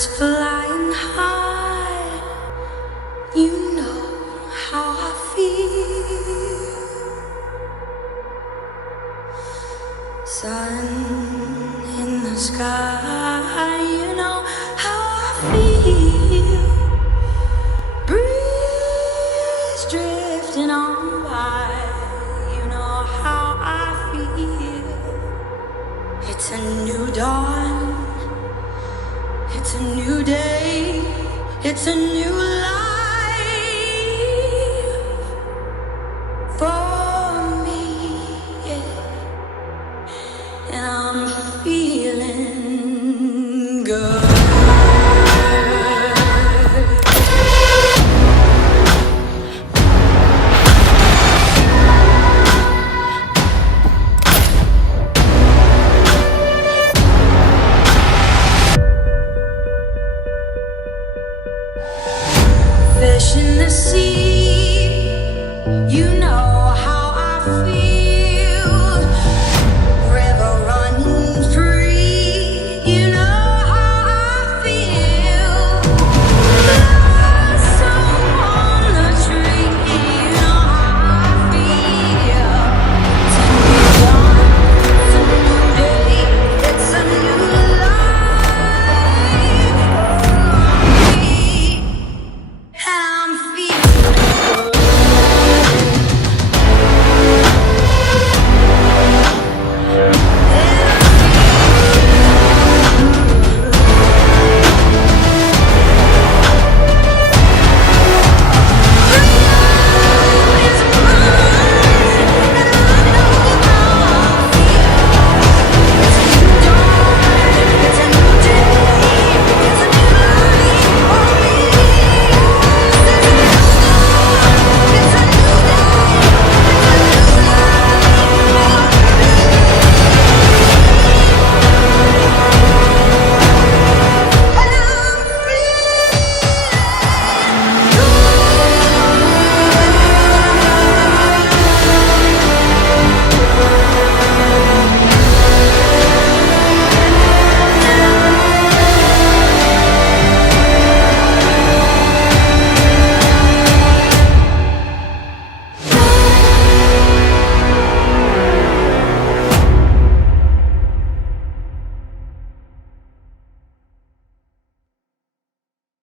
Flying high, you know how I feel. Sun in the sky, you know how I feel. Breeze drifting on by, you know how I feel. It's a new dawn. It's a new day, it's a new life.